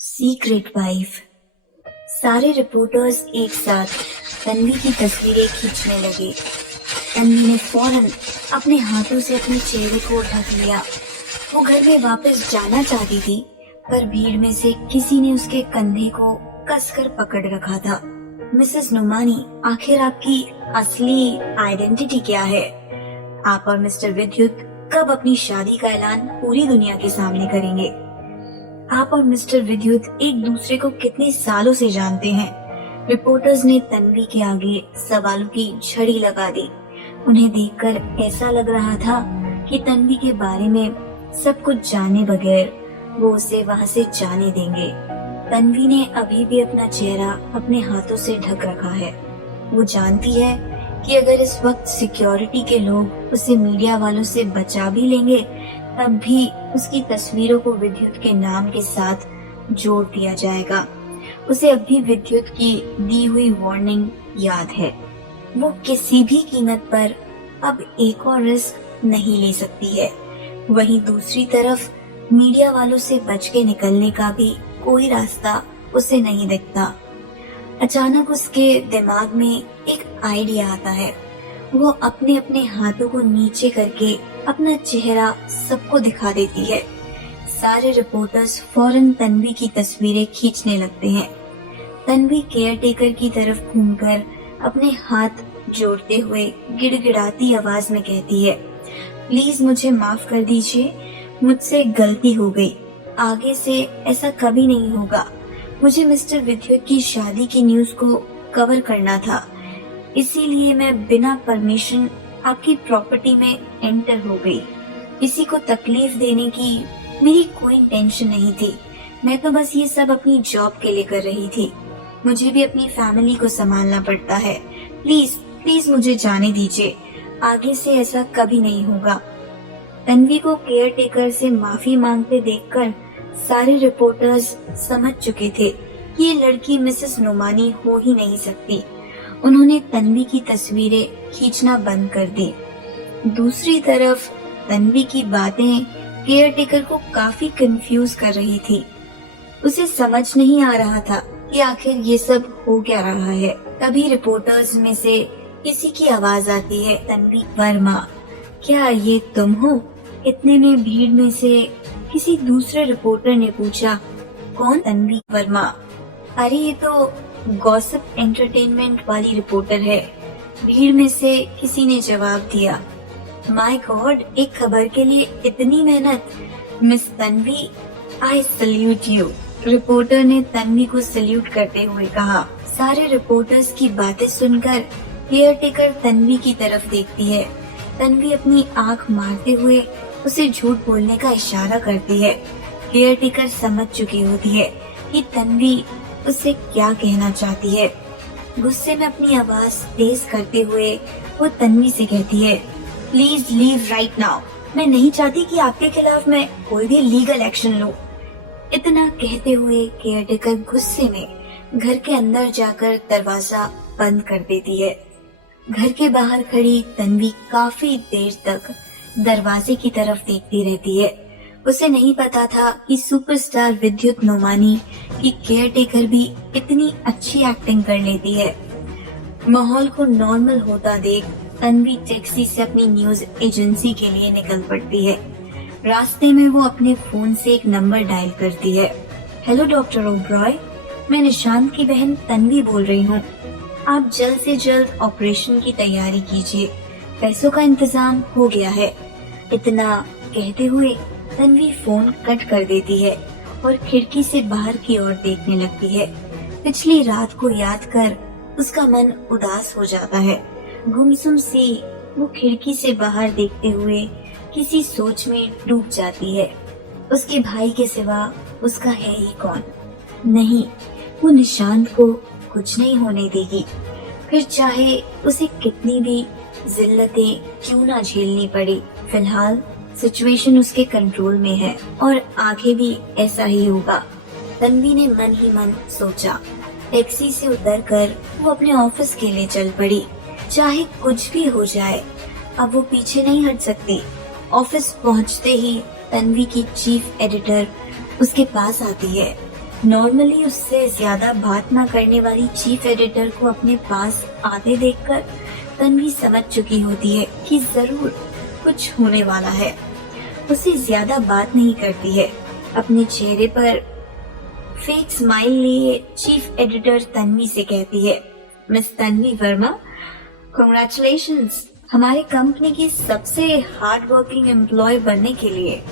Secret wife. सारे reporters एक साथ तन्वी की तस्वीरें खींचने लगे। तन्वी ने फौरन अपने हाथों से अपने चेहरे को ढक लिया। वो घर में वापस जाना चाहती थी, पर भीड़ में से किसी ने उसके कंधे को कसकर पकड़ रखा था। मिसेस नुमानी, आखिर आपकी असली आइडेंटिटी क्या है? आप और मिस्टर विद्युत कब अपनी शादी का ऐलान पूरी दुनिया के सामने करेंगे? आप और मिस्टर विद्युत एक दूसरे को कितने सालों से जानते हैं? रिपोर्टर्स ने तन्वी के आगे सवालों की झड़ी लगा दी। उन्हें देखकर ऐसा लग रहा था कि तन्वी के बारे में सब कुछ जाने बगैर वो उसे वहां से जाने देंगे। तन्वी ने अभी भी अपना चेहरा अपने हाथों से ढक रखा है। वो जानती है कि अगर इस वक्त सिक्योरिटी के लोग उसे मीडिया वालों से बचा भी लेंगे, तब भी उसकी तस्वीरों को विद्युत के नाम के साथ जोड़ दिया जाएगा। उसे अब भी विद्युत की दी हुई वार्निंग याद है। वो किसी भी कीमत पर अब एक और रिस्क नहीं ले सकती है। वहीं दूसरी तरफ मीडिया वालों से बच के निकलने का भी कोई रास्ता उसे नहीं दिखता। अचानक उसके दिमाग में एक आइडिया आता है। वो अपने अपने हाथों को नीचे करके अपना चेहरा सबको दिखा देती है। सारे रिपोर्टर्स फौरन तन्वी की तस्वीरें खींचने लगते हैं। तन्वी केयरटेकर की तरफ घूमकर अपने हाथ जोड़ते हुए गिड़गिड़ाती आवाज में कहती है, प्लीज मुझे माफ कर दीजिए, मुझसे गलती हो गई। आगे से ऐसा कभी नहीं होगा। मुझे मिस्टर विद्युत की शादी की न्यूज को कवर करना था, इसीलिए मैं बिना परमिशन आपकी प्रॉपर्टी में एंटर हो गई। किसी को तकलीफ देने की मेरी कोई इंटेंशन नहीं थी। मैं तो बस ये सब अपनी जॉब के लिए कर रही थी। मुझे भी अपनी फैमिली को संभालना पड़ता है। प्लीज प्लीज मुझे जाने दीजिए। आगे से ऐसा कभी नहीं होगा। तन्वी को केयरटेकर से माफी मांगते देखकर सारे रिपोर्टर्स समझ चुके थे कि ये लड़की मिसेस नुमानी हो ही नहीं सकती। उन्होंने तन्वी की तस्वीरें खींचना बंद कर दी। दूसरी तरफ तन्वी की बातें केयरटेकर को काफी कंफ्यूज कर रही थी। उसे समझ नहीं आ रहा था कि आखिर ये सब हो क्या रहा है। तभी रिपोर्टर्स में से किसी की आवाज आती है, तन्वी वर्मा, क्या ये तुम हो? इतने में भीड़ में से किसी दूसरे रिपोर्टर ने पूछा, कौन? तन्वी वर्मा। अरे ये तो गॉसिप एंटरटेनमेंट वाली रिपोर्टर है। भीड़ में से किसी ने जवाब दिया, माय गॉड, एक खबर के लिए इतनी मेहनत। Miss Tanvi, I salute you. Reporter ने तन्वी को सल्यूट करते हुए कहा। सारे रिपोर्टर्स की बातें सुनकर केयरटेकर तन्वी की तरफ देखती है। तन्वी अपनी आंख मारते हुए उसे झूठ बोलने का इशारा करती है। केयरटेकर समझ चुकी होती है कि तन्वी उससे क्या कहना चाहती है। गुस्से में अपनी आवाज तेज करते हुए वो तन्वी से कहती है, प्लीज लीव राइट नाउ। मैं नहीं चाहती कि आपके खिलाफ मैं कोई भी लीगल एक्शन लूं। इतना कहते हुए केयरटेकर गुस्से में घर के अंदर जाकर दरवाजा बंद कर देती है। घर के बाहर खड़ी तन्वी काफी देर तक दरवाजे की तरफ देखती रहती है। उसे नहीं पता था कि सुपरस्टार विद्युत नुमानी की केयरटेकर भी इतनी अच्छी एक्टिंग कर लेती है। माहौल को नॉर्मल होता देख तन्वी टैक्सी से अपनी न्यूज एजेंसी के लिए निकल पड़ती है। रास्ते में वो अपने फोन से एक नंबर डायल करती है। हेलो डॉक्टर ओबरॉय, मैं निशांत की बहन तन्वी बोल रही हूँ। आप जल्द से जल्द ऑपरेशन की तैयारी कीजिए, पैसों का इंतजाम हो गया है। इतना कहते हुए तन्वी फोन कट कर देती है और खिड़की से बाहर की ओर देखने लगती है। पिछली रात को याद कर उसका मन उदास हो जाता है। गुमसुम सी वो खिड़की से बाहर देखते हुए किसी सोच में डूब जाती है। उसके भाई के सिवा उसका है ही कौन? नहीं, वो निशांत को कुछ नहीं होने देगी, फिर चाहे उसे कितनी भी जिल्लतें क्यों ना झेलनी पड़े। फिलहाल सिचुएशन उसके कंट्रोल में है और आगे भी ऐसा ही होगा। तन्वी ने मन ही मन सोचा। टैक्सी से उतरकर वो अपने ऑफिस के लिए चल पड़ी। चाहे कुछ भी हो जाए, अब वो पीछे नहीं हट सकती। ऑफिस पहुंचते ही तन्वी की चीफ एडिटर उसके पास आती है। नॉर्मली उससे ज्यादा बात ना करने वाली चीफ एडिटर को अपने पास आते देखकर तन्वी समझ चुकी होती है कि जरूर कुछ होने वाला है। उसे ज्यादा बात नहीं करती है। अपने चेहरे पर फेक स्माइल लिए चीफ एडिटर तन्वी से कहती है, मिस तन्वी वर्मा, कांग्रेचुलेशंस हमारे कंपनी की सबसे हार्ड वर्किंग एम्प्लॉय बनने के लिए।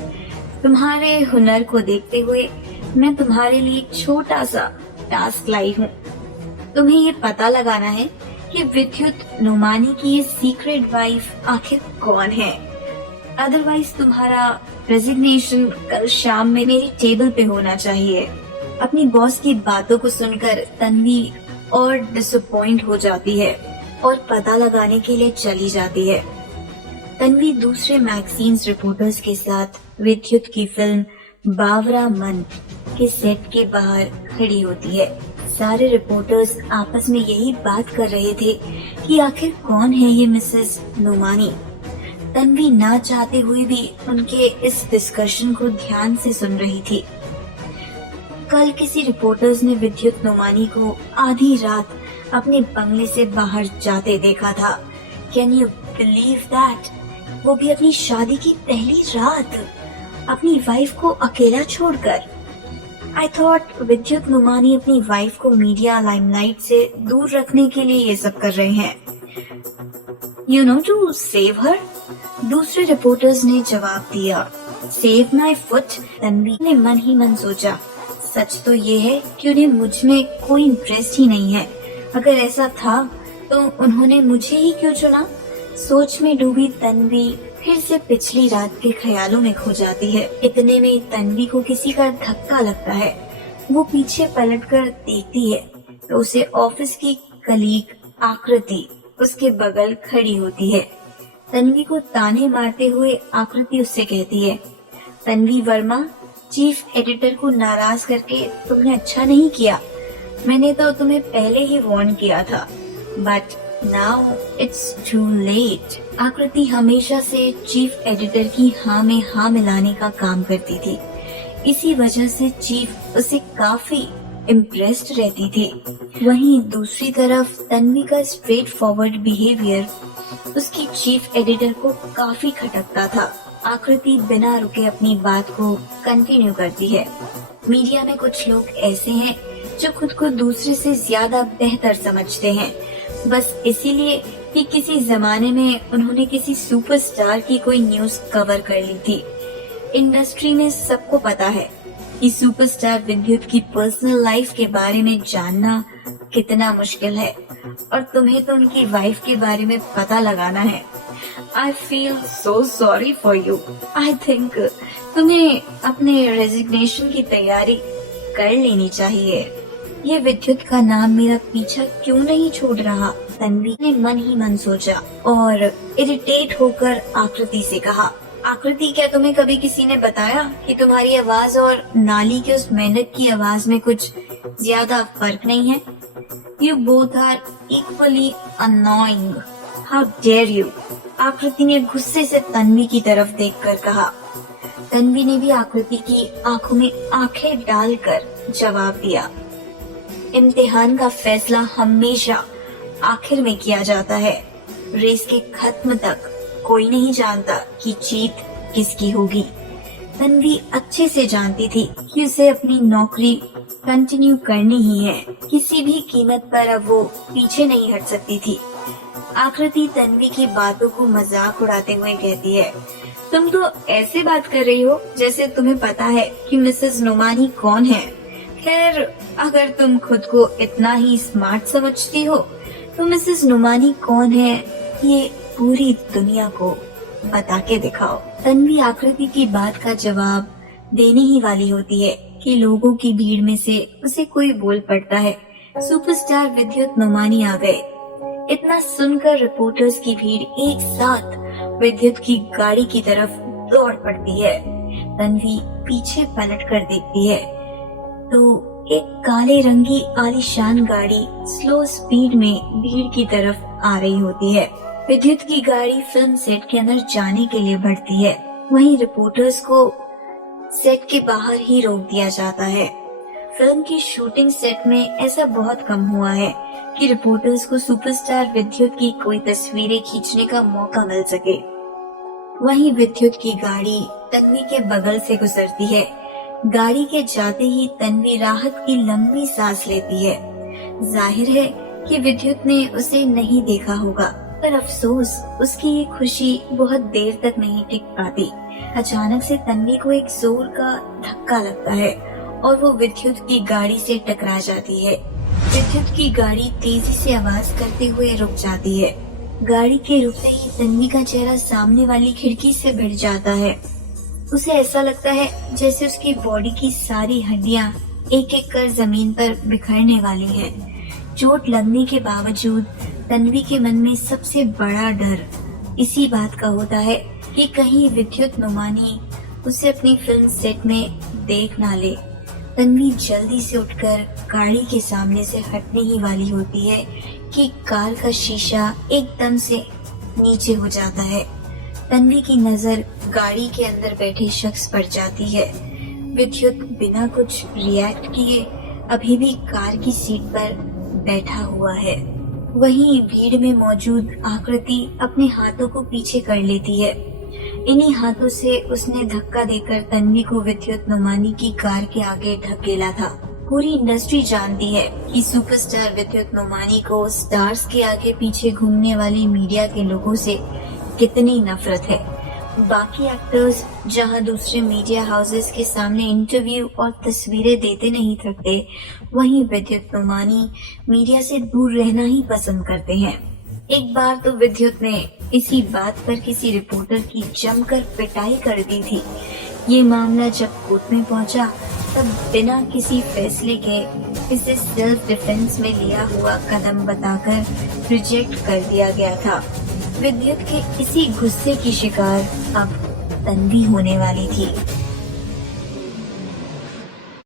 तुम्हारे हुनर को देखते हुए मैं तुम्हारे लिए एक छोटा सा टास्क लाई हूँ। तुम्हें ये पता लगाना है कि विद्युत नुमानी की ये सीक्रेट वाइफ आखिर कौन है। अदरवाइज तुम्हारा रेजिग्नेशन कल शाम में मेरी टेबल पे होना चाहिए। अपनी बॉस की बातों को सुनकर तन्वी और डिसअपॉइंट हो जाती है और पता लगाने के लिए चली जाती है। तन्वी दूसरे मैगजीन्स रिपोर्टर्स के साथ विद्युत की फिल्म बावरा मन के सेट के बाहर खड़ी होती है। सारे रिपोर्टर्स आपस में यही बात कर रहे थे कि आखिर कौन है ये मिसेस नुमानी। तन्वी ना चाहते हुए भी उनके इस डिस्कशन को ध्यान से सुन रही थी। कल किसी रिपोर्टर्स ने विद्युत नुमानी को आधी रात अपने बंगले से बाहर जाते देखा था। Can you believe that? वो भी अपनी शादी की पहली रात, अपनी वाइफ को अकेला छोड़कर। आई थॉट विद्युत नुमानी अपनी वाइफ को मीडिया लाइमलाइट से दूर रखने के लिए ये सब कर रहे हैं। You know, to save her. दूसरे रिपोर्टर्स ने जवाब दिया, सेव माई फुट। तन्वी ने मन ही मन सोचा, सच तो ये है कि उन्हें मुझ में कोई इंटरेस्ट ही नहीं है। अगर ऐसा था तो उन्होंने मुझे ही क्यों चुना। सोच में डूबी तन्वी फिर से पिछली रात के ख्यालों में खो जाती है। इतने में तन्वी को किसी का धक्का लगता है। वो पीछे पलटकर देखती है तो उसे ऑफिस की कलीग आकृति उसके बगल खड़ी होती है। तन्वी को ताने मारते हुए आकृति उससे कहती है, तन्वी वर्मा, चीफ एडिटर को नाराज करके तुमने अच्छा नहीं किया। मैंने तो तुम्हें पहले ही वार्न किया था, but now it's too late. Aakriti हमेशा से चीफ एडिटर की हाँ में हाँ मिलाने का काम करती थी। इसी वजह से चीफ उसे काफी इम्प्रेस्ड रहती थी। वहीं दूसरी तरफ तन्वी का स्ट्रेट फॉरवर्ड बिहेवियर उसकी चीफ एडिटर को काफी खटकता था। आकृति बिना रुके अपनी बात को कंटिन्यू करती है। मीडिया में कुछ लोग ऐसे हैं जो खुद को दूसरे से ज्यादा बेहतर समझते हैं, बस इसीलिए कि किसी जमाने में उन्होंने किसी सुपरस्टार की कोई न्यूज कवर कर ली थी। इंडस्ट्री में सबको पता है कि सुपरस्टार विद्युत की पर्सनल लाइफ के बारे में जानना कितना मुश्किल है, और तुम्हें तो उनकी वाइफ के बारे में पता लगाना है। I feel so sorry for you. I think तुम्हें अपने रेजिग्नेशन की तैयारी कर लेनी चाहिए। ये विद्युत का नाम मेरा पीछा क्यों नहीं छोड़ रहा, तन्वी ने मन ही मन सोचा और इरिटेट होकर आकृति से कहा, आकृति, क्या तुम्हें कभी किसी ने बताया कि तुम्हारी आवाज और नाली की उस मेंढक की आवाज में कुछ ज्यादा फर्क नहीं है? You both are equally annoying. How dare you? आकृति ने गुस्से से तन्वी की तरफ देखकर कहा। तन्वी ने भी आकृति की आंखों में आंखें डालकर जवाब दिया, इम्तिहान का फैसला हमेशा आखिर में किया जाता है। रेस के खत्म तक कोई नहीं जानता कि जीत किसकी होगी। तन्वी अच्छे से जानती थी कि उसे अपनी नौकरी कंटिन्यू करनी ही है। किसी भी कीमत पर अब वो पीछे नहीं हट सकती थी। आकृति तन्वी की बातों को मजाक उड़ाते हुए कहती है, तुम तो ऐसे बात कर रही हो जैसे तुम्हें पता है कि मिसेस नुमानी कौन है। खैर, अगर तुम खुद को इतना ही स्मार्ट समझती हो तो मिसेस नुमानी कौन है ये पूरी दुनिया को बता के दिखाओ। तन्वी आकृति की बात का जवाब देने ही वाली होती है कि लोगों की भीड़ में से उसे कोई बोल पड़ता है, सुपरस्टार विद्युत नुमानी आ गए। इतना सुनकर रिपोर्टर्स की भीड़ एक साथ विद्युत की गाड़ी की तरफ दौड़ पड़ती है। तन्वी पीछे पलट कर देखती है तो एक काले रंग की आलीशान गाड़ी स्लो स्पीड में भीड़ की तरफ आ रही होती है। विद्युत की गाड़ी फिल्म सेट के अंदर जाने के लिए बढ़ती है। वहीं रिपोर्टर्स को सेट के बाहर ही रोक दिया जाता है। फिल्म की शूटिंग सेट में ऐसा बहुत कम हुआ है कि रिपोर्टर्स को सुपरस्टार विद्युत की कोई तस्वीरें खींचने का मौका मिल सके। वहीं विद्युत की गाड़ी तन्वी के बगल से गुजरती है। गाड़ी के जाते ही तन्वी राहत की लंबी सांस लेती है। जाहिर है कि विद्युत ने उसे नहीं देखा होगा, पर अफसोस उसकी ये खुशी बहुत देर तक नहीं टिक पाती। अचानक से तन्वी को एक जोर का धक्का लगता है और वो विद्युत की गाड़ी से टकरा जाती है। विद्युत की गाड़ी तेजी से आवाज करते हुए रुक जाती है। गाड़ी के रुकते ही तन्वी का चेहरा सामने वाली खिड़की से भिड़ जाता है। उसे ऐसा लगता है जैसे उसकी बॉडी की सारी हड्डियां एक एक कर जमीन पर बिखरने वाली है। चोट लगने के बावजूद तन्वी के मन में सबसे बड़ा डर इसी बात का होता है कि कहीं विद्युत नुमानी उसे अपनी फिल्म सेट में देख ना ले। तन्वी जल्दी से उठकर गाड़ी के सामने से हटने ही वाली होती है कि कार का शीशा एकदम से नीचे हो जाता है। तन्वी की नजर गाड़ी के अंदर बैठे शख्स पर जाती है। विद्युत बिना कुछ रिएक्ट किए अभी भी कार की सीट पर बैठा हुआ है। वहीं भीड़ में मौजूद आकृति अपने हाथों को पीछे कर लेती है। इन्हीं हाथों से उसने धक्का देकर तन्वी को विद्युत नुमानी की कार के आगे ढकेला था। पूरी इंडस्ट्री जानती है कि सुपरस्टार विद्युत नुमानी को स्टार्स के आगे पीछे घूमने वाली मीडिया के लोगों से कितनी नफरत है। बाकी एक्टर्स जहां दूसरे मीडिया हाउसेस के सामने इंटरव्यू और तस्वीरें देते नहीं थकते, वहीं विद्युत नुमानी मीडिया से दूर रहना ही पसंद करते हैं। एक बार तो विद्युत ने इसी बात पर किसी रिपोर्टर की जमकर पिटाई कर दी थी। ये मामला जब कोर्ट में पहुंचा तब बिना किसी फैसले के इसे सेल्फ डिफेंस में लिया हुआ कदम बताकर रिजेक्ट कर दिया गया था। विद्युत के इसी गुस्से की शिकार अब तन्वी होने वाली थी।